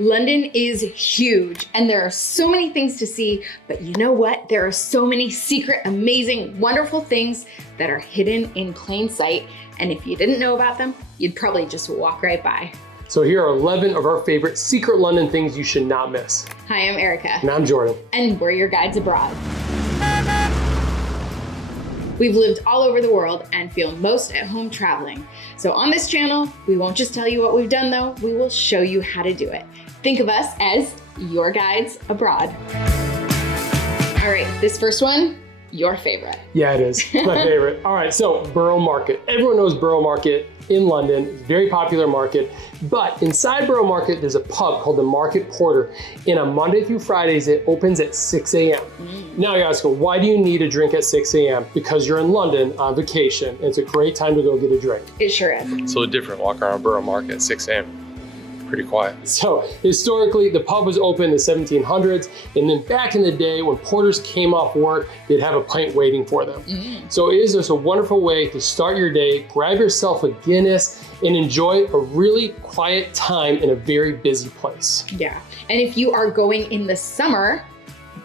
London is huge and there are so many things to see, but you know what? There are so many secret, amazing, wonderful things that are hidden in plain sight. And if you didn't know about them, you'd probably just walk right by. So here are 11 of our favorite secret London things you should not miss. Hi, I'm Erica. And I'm Jordan. And we're your guides abroad. We've lived all over the world and feel most at home traveling. So on this channel, we won't just tell you what we've done though, we will show you how to do it. Think of us as your guides abroad. All right, this first one, your favorite. Yeah, it is my favorite. All right, so Borough Market. Everyone knows Borough Market in London. It's a very popular market, but inside Borough Market, there's a pub called the Market Porter. And on Monday through Fridays, it opens at 6 a.m. Now you're asking, why do you need a drink at 6 a.m.? Because you're in London on vacation. And it's a great time to go get a drink. It sure is. It's a little different, walk around Borough Market at 6 a.m. Pretty quiet. So historically, the pub was open in the 1700s. And then back in the day when porters came off work, they'd have a pint waiting for them. So it is just a wonderful way to start your day, grab yourself a Guinness, and enjoy a really quiet time in a very busy place. Yeah, and if you are going in the summer,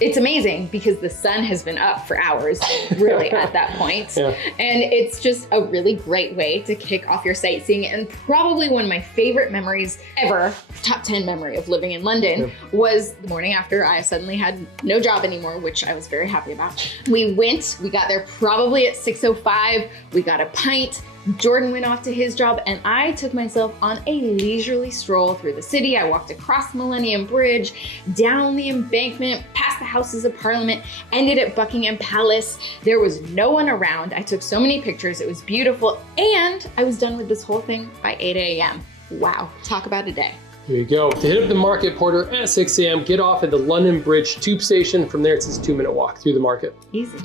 it's amazing because the sun has been up for hours, really, at that point. Yeah. And it's just a really great way to kick off your sightseeing. And probably one of my favorite memories ever, top 10 memory of living in London, was the morning after I suddenly had no job anymore, which I was very happy about. We got there probably at 6:05. We got a pint. Jordan went off to his job and I took myself on a leisurely stroll through the city. I walked across Millennium Bridge, down the embankment, past the Houses of Parliament, ended at Buckingham Palace. There was no one around. I took so many pictures. It was beautiful. And I was done with this whole thing by 8 a.m. Wow, talk about a day. Here you go. To hit up the Market Porter at 6 a.m., get off at the London Bridge tube station. From there, it's just a 2-minute walk through the market. Easy.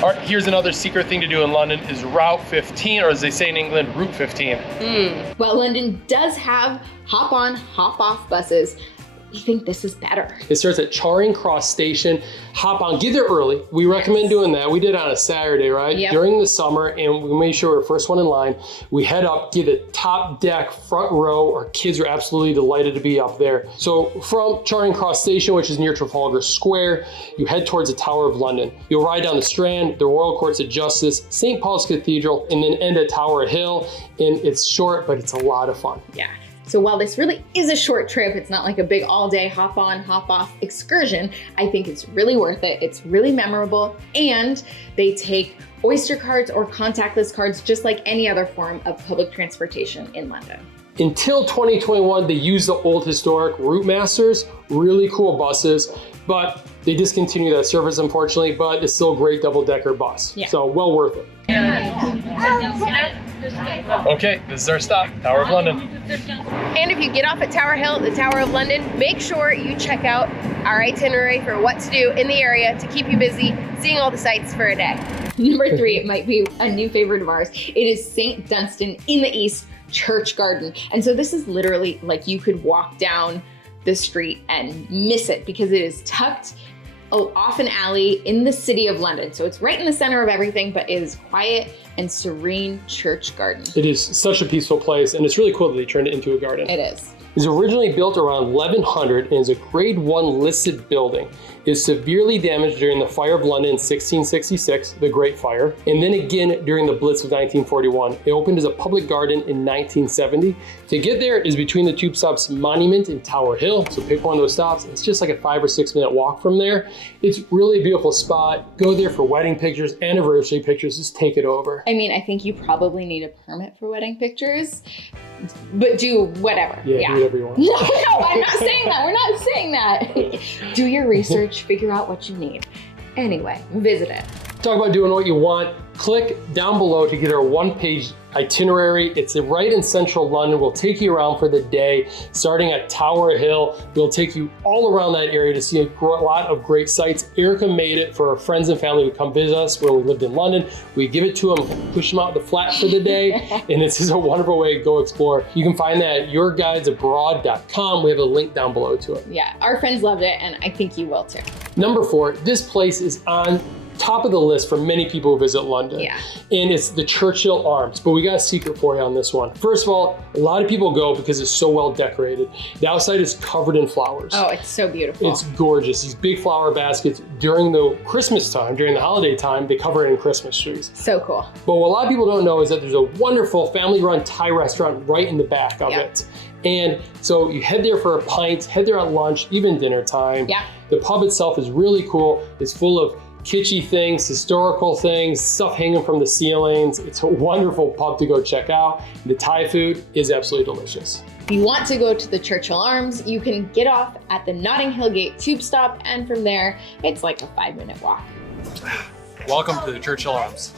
All right, here's another secret thing to do in London is Route 15, or as they say in England, Route 15. Well, London does have hop on, hop off buses. We think this is better. It starts at Charing Cross Station. Hop on, get there early. We recommend doing that. We did it on a Saturday, right? Yep. During the summer, and we made sure we're the first one in line. We head up, get a top deck, front row. Our kids are absolutely delighted to be up there. So from Charing Cross Station, which is near Trafalgar Square, you head towards the Tower of London. You'll ride down the Strand, the Royal Courts of Justice, St. Paul's Cathedral, and then end at Tower Hill. And it's short, but it's a lot of fun. Yeah. So while this really is a short trip, it's not like a big all-day hop on, hop off excursion, I think it's really worth it. It's really memorable, and they take Oyster cards or contactless cards just like any other form of public transportation in London. Until 2021, they used the old historic Route Masters, really cool buses, but they discontinued that service, unfortunately, but it's still a great double-decker bus. Yeah. So well worth it. Okay, this is our stop, Tower of London. And if you get off at Tower Hill, the Tower of London, make sure you check out our itinerary for what to do in the area to keep you busy, seeing all the sights for a day. Number 3, it might be a new favorite of ours. It is St. Dunstan in the East Church Garden. And so this is literally like you could walk down the street and miss it because it is tucked off an alley in the city of London. So it's right in the center of everything, but it is quiet and serene church garden. It is such a peaceful place, and it's really cool that they turned it into a garden. It is. It was originally built around 1100 and is a Grade 1 listed building. It was severely damaged during the Fire of London in 1666, the Great Fire, and then again during the Blitz of 1941. It opened as a public garden in 1970. To get there is between the tube stops Monument and Tower Hill, so pick one of those stops. It's just like a 5 or 6 minute walk from there. It's really a beautiful spot. Go there for wedding pictures, anniversary pictures, just take it over. I mean, I think you probably need a permit for wedding pictures, but do whatever. Yeah. Do whatever you want. No, I'm not saying that. We're not saying that. Do your research, figure out what you need. Anyway, visit it. Talk about doing what you want. Click down below to get our one-page itinerary. It's right in central London. We'll take you around for the day, starting at Tower Hill. We'll take you all around that area to see a lot of great sights. Erica made it for our friends and family who come visit us when we lived in London. We give it to them, push them out the flat for the day, and this is a wonderful way to go explore. You can find that at yourguidesabroad.com. We have a link down below to it. Yeah, our friends loved it, and I think you will too. Number 4, this place is on top of the list for many people who visit London. Yeah. And it's the Churchill Arms, but we got a secret for you on this one. First of all, a lot of people go because it's so well decorated. The outside is covered in flowers. Oh, it's so beautiful. It's gorgeous. These big flower baskets during the Christmas time, during the holiday time, they cover it in Christmas trees. So cool. But what a lot of people don't know is that there's a wonderful family-run Thai restaurant right in the back of it. And so you head there for a pint, head there at lunch, even dinner time. Yeah. The pub itself is really cool. It's full of kitschy things, historical things, stuff hanging from the ceilings. It's a wonderful pub to go check out. The Thai food is absolutely delicious. If you want to go to the Churchill Arms, you can get off at the Notting Hill Gate tube stop, and from there, it's like a 5-minute walk. Welcome to the Churchill Arms.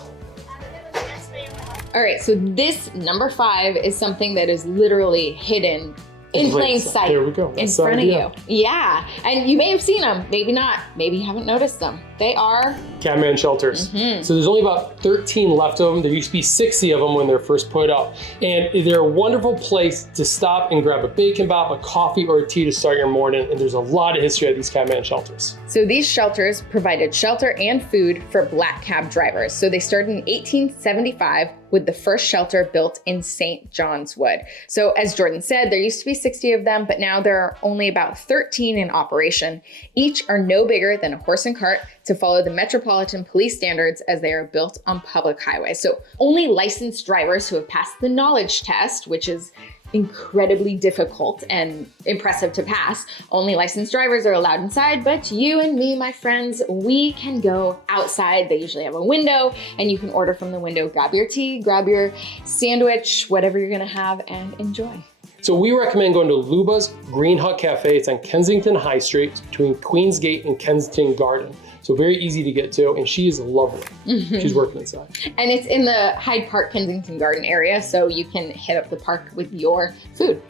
All right, so this number 5 is something that is literally hidden in plain sight. There we go. In That's the front of idea. you. Yeah, and you may have seen them, maybe not, maybe you haven't noticed them. They are Cabmen shelters. So there's only about 13 left of them. There used to be 60 of them when they're first put up. And they're a wonderful place to stop and grab a bacon bop, a coffee, or a tea to start your morning. And there's a lot of history at these Cabmen shelters. So these shelters provided shelter and food for black cab drivers. So they started in 1875 with the first shelter built in St. John's Wood. So as Jordan said, there used to be 60 of them, but now there are only about 13 in operation. Each are no bigger than a horse and cart to follow the Metropolitan Police standards as they are built on public highways. So only licensed drivers who have passed the knowledge test, which is incredibly difficult and impressive to pass. Only licensed drivers are allowed inside, but you and me, my friends, we can go outside. They usually have a window and you can order from the window, grab your tea, grab your sandwich, whatever you're gonna have, and enjoy. So we recommend going to Luba's Green Hut Cafe. It's on Kensington High Street. It's between Queen's Gate and Kensington Garden. So very easy to get to, and she is lovely. She's working inside. And it's in the Hyde Park, Kensington Garden area, so you can hit up the park with your food.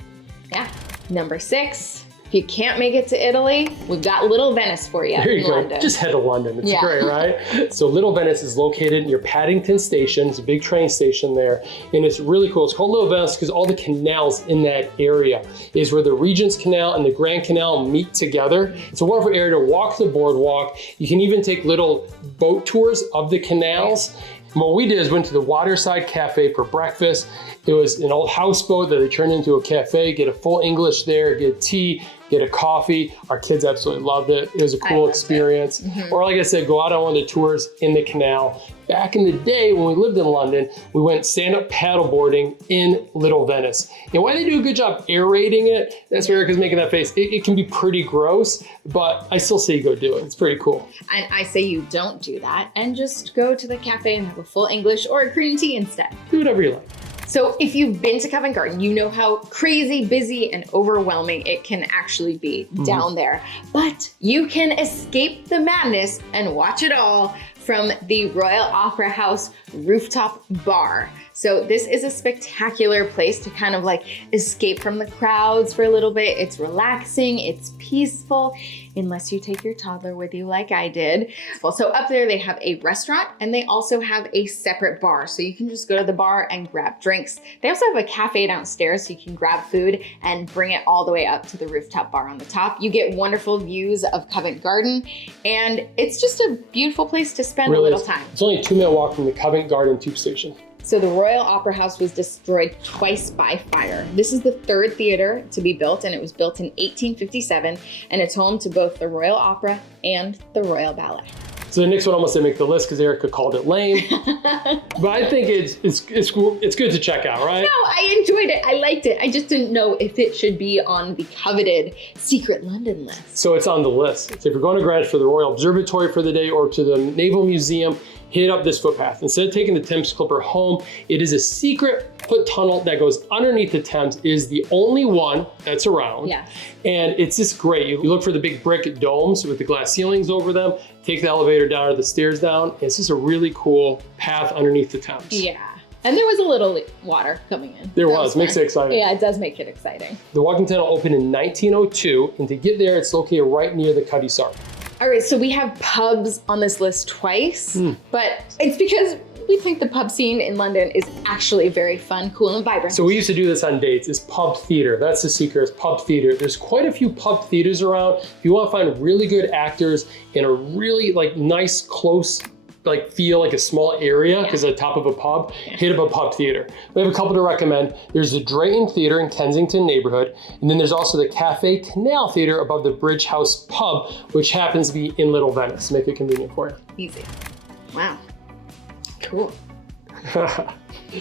Yeah. Number 6, if you can't make it to Italy, we've got Little Venice for you There you in go. London. Just head to London. It's Yeah. great, right? So Little Venice is located near Paddington Station. It's a big train station there. And it's really cool. It's called Little Venice because all the canals in that area is where the Regent's Canal and the Grand Canal meet together. It's a wonderful area to walk the boardwalk. You can even take little boat tours of the canals. And what we did is went to the Waterside Cafe for breakfast. It was an old houseboat that they turned into a cafe, get a full English there, get tea, get a coffee. Our kids absolutely loved it. It was a cool experience. Or like I said, go out on one of the tours in the canal. Back in the day when we lived in London, we went stand-up paddleboarding in Little Venice. And while they do a good job aerating it, that's where Erica's making that face, it can be pretty gross, but I still say you go do it. It's pretty cool. And I say you don't do that and just go to the cafe and have a full English or a green tea instead. Do whatever you like. So if you've been to Covent Garden, you know how crazy, busy, and overwhelming it can actually be down there. But you can escape the madness and watch it all from the Royal Opera House rooftop bar. So this is a spectacular place to kind of like escape from the crowds for a little bit. It's relaxing, it's peaceful, unless you take your toddler with you like I did. Well, so up there they have a restaurant and they also have a separate bar. So you can just go to the bar and grab drinks. They also have a cafe downstairs so you can grab food and bring it all the way up to the rooftop bar on the top. You get wonderful views of Covent Garden and it's just a beautiful place to spend a little time. It's only a 2-minute walk from the Covent Garden tube station. So the Royal Opera House was destroyed twice by fire. This is the 3rd theater to be built, and it was built in 1857, and it's home to both the Royal Opera and the Royal Ballet. So the next one almost didn't make the list because Erica called it lame. But I think it's good to check out, right? No, I enjoyed it. I liked it. I just didn't know if it should be on the coveted Secret London list. So it's on the list. So if you're going to Greenwich for the Royal Observatory for the day or to the Naval Museum, hit up this footpath. Instead of taking the Thames Clipper home, it is a secret foot tunnel that goes underneath the Thames. It is the only one that's around. Yeah. And it's just great. You look for the big brick domes with the glass ceilings over them, take the elevator down or the stairs down. It's just a really cool path underneath the Thames. Yeah. And there was a little water coming in. There was, makes it exciting. Yeah, it does make it exciting. The walking tunnel opened in 1902, and to get there, it's located right near the Cuddy Sark. All right, so we have pubs on this list twice, but it's because we think the pub scene in London is actually very fun, cool, and vibrant. So we used to do this on dates, is pub theater. That's the secret, is pub theater. There's quite a few pub theaters around. If you want to find really good actors in a really like nice, close like feel like a small area because at the top of a pub, hit up a pub theater. We have a couple to recommend. There's the Drayton Theater in Kensington neighborhood, and then there's also the Cafe Canal Theater above the Bridge House Pub, which happens to be in Little Venice. Make it convenient for you. Easy. Wow. Cool.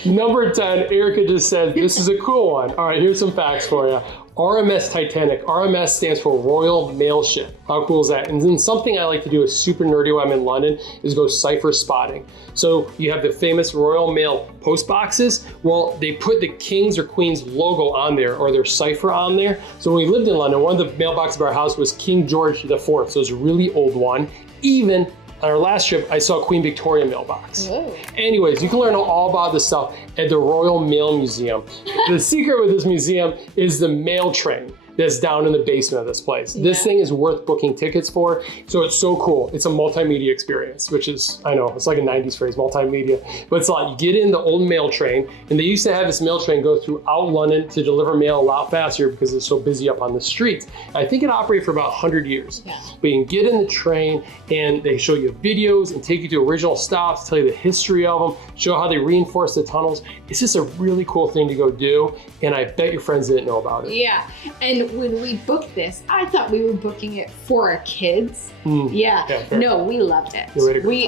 Number 10, Erica just said, this is a cool one. All right, here's some facts for you. RMS Titanic. RMS stands for Royal Mail Ship. How cool is that? And then something I like to do is super nerdy when I'm in London is go cipher spotting. So you have the famous Royal Mail post boxes. Well, they put the King's or Queen's logo on there or their cipher on there. So when we lived in London, one of the mailboxes of our house was King George IV. So it was a really old one. Even on our last trip, I saw Queen Victoria mailbox. Whoa. Anyways, you can learn all about this stuff at the Royal Mail Museum. The secret with this museum is the mail train that's down in the basement of this place. Yeah. This thing is worth booking tickets for. So it's so cool. It's a multimedia experience, which is, I know, it's like a 90s phrase, multimedia, but it's a lot. You get in the old mail train, and they used to have this mail train go throughout London to deliver mail a lot faster because it's so busy up on the streets. I think it operated for about 100 years. Yeah. But you can get in the train, and they show you videos and take you to original stops, tell you the history of them, show how they reinforce the tunnels. It's just a really cool thing to go do, and I bet your friends didn't know about it. Yeah, and when we booked this, I thought we were booking it for our kids. Yeah. No, we loved it.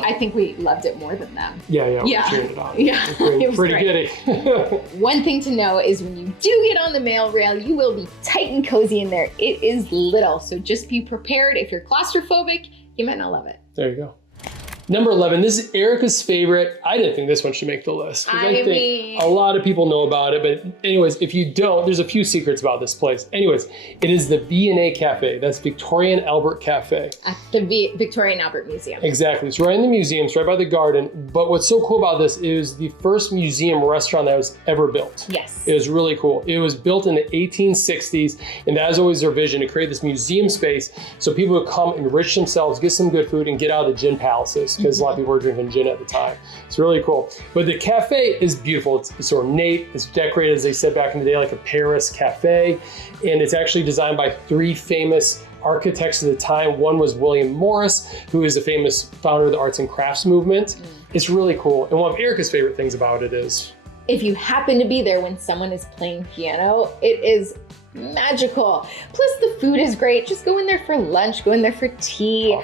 I think we loved it more than them. Yeah. We turned it on. Yeah. It was pretty giddy. One thing to know is when you do get on the mail rail, you will be tight and cozy in there. It is little, so just be prepared. If you're claustrophobic, you might not love it. There you go. Number 11, this is Erica's favorite. I didn't think this one should make the list. I think a lot of people know about it, but anyways, if you don't, there's a few secrets about this place. Anyways, it is the V&A Cafe. That's Victoria and Albert Cafe. At the Victoria and Albert Museum. Exactly. It's right in the museum. It's right by the garden. But what's so cool about this is the first museum restaurant that was ever built. Yes. It was really cool. It was built in the 1860s, and that was always their vision, to create this museum space so people would come, enrich themselves, get some good food, and get out of the gin palaces, because a lot of people were drinking gin at the time. It's really cool. But the cafe is beautiful. It's ornate. It's decorated, as they said back in the day, like a Paris cafe. And it's actually designed by 3 famous architects of the time. One was William Morris, who is a famous founder of the arts and crafts movement. It's really cool. And one of Erica's favorite things about it is, if you happen to be there when someone is playing piano, it is magical. Plus the food is great. Just go in there for lunch, go in there for tea,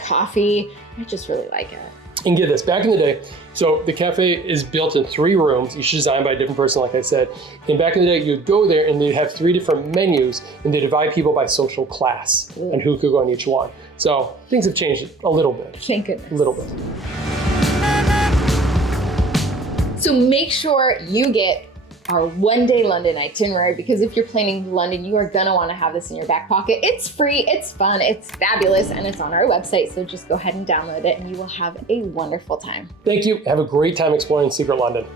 coffee. I just really like it. And get this, back in the day, so the cafe is built in 3 rooms, each designed by a different person, like I said. And back in the day, you'd go there and they'd have 3 different menus, and they divide people by social class and who could go on each one. So things have changed a little bit. Thank goodness. A little bit. So make sure you get our one-day London itinerary, because if you're planning London, you are gonna wanna have this in your back pocket. It's free, it's fun, it's fabulous, and it's on our website, so just go ahead and download it and you will have a wonderful time. Thank you. Have a great time exploring Secret London.